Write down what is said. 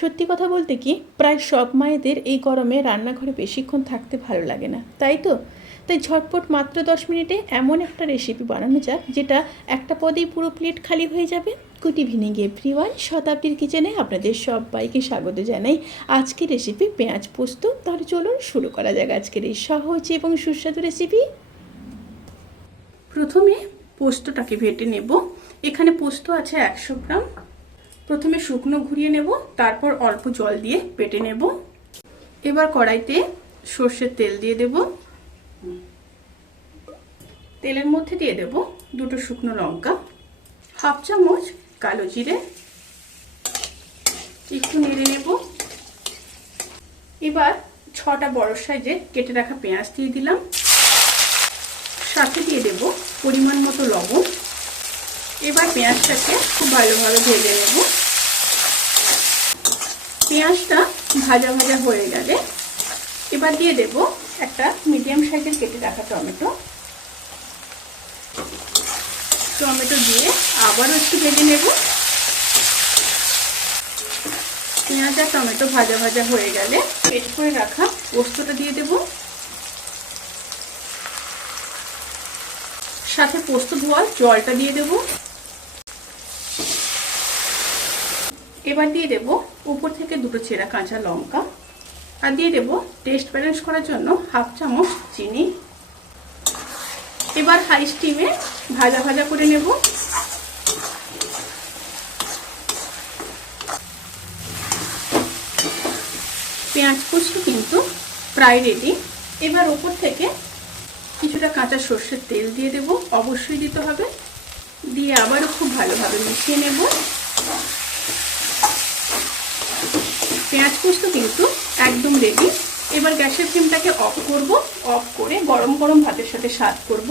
সত্যি কথা বলতে কি, প্রায় সব মায়েদের এই গরমে রান্নাঘরে বেশিক্ষণ থাকতে ভালো লাগে না। তাই তো? তাই ঝটপট মাত্র দশ মিনিটে এমন একটা রেসিপি বানানো যাক, যেটা একটা পদেই পুরো প্লেট খালি হয়ে যাবে। কুটি ভিনেগে এভরিওয়ান শতাব্দীর কিচেনে আপনাদের সবাইকে স্বাগত জানাই আজকের রেসিপি পেঁয়াজ পোস্ত। তাহলে চলুন শুরু করা যাক আজকের এই সহজ এবং সুস্বাদু রেসিপি প্রথমে পোস্তটাকে ভেটে নেব। এখানে পোস্ত আছে একশো গ্রাম। প্রথমে শুকনো ঘুরিয়ে নেব, তারপর অল্প জল দিয়ে পেটে নেব। এবার কড়াইতে সর্ষের তেল দিয়ে দেব। তেলের মধ্যে দিয়ে দেব দুটো শুকনো লঙ্কা, হাফ চামচ কালো জিরে। একটু নেড়ে নেব। এবার ছটা বড় সাইজে কেটে রাখা পেঁয়াজ দিয়ে দিলাম। সাথে দিয়ে দেব পরিমাণ মতো লবণ। এবার পেঁয়াজটাকে খুব ভালোভাবে ভেজে নেব। পেঁয়াজটা ভাজা ভাজা হয়ে গেলে এবার দিয়ে দেব একটা মিডিয়াম সাইজের কেটে রাখা টমেটো। টমেটো দিয়ে আবারও একটু ভেজে নেব। পেঁয়াজ আর টমেটো ভাজা ভাজা হয়ে গেলে পেট করে রাখা পোস্তটা দিয়ে দেব। সাথে পোস্ত ধোয়ার জলটা দিয়ে দেব। এবার দিয়ে দেব উপর দুটো চেরা কাঁচা লঙ্কা আর দিয়ে দেবো টেস্ট ব্যালেন্স করার জন্য হাফ চামচ চিনি। এবার হাই স্টিমে ভাজা ভাজা করে নেব। পেঁয়াজ পোস্ত কিন্তু প্রায় রেডি এবার ওপর থেকে কিছুটা কাঁচা সর্ষের তেল দিয়ে দেব, অবশ্যই দিতে হবে। দিয়ে আবারও খুব ভালোভাবে মিশিয়ে নেব। পেঁয়াজ পোস্ত কিন্তু একদম রেডি এবার গ্যাসের ফ্লেমটাকে অফ করব অফ করে গরম গরম ভাতের সাথে স্বাদ করব।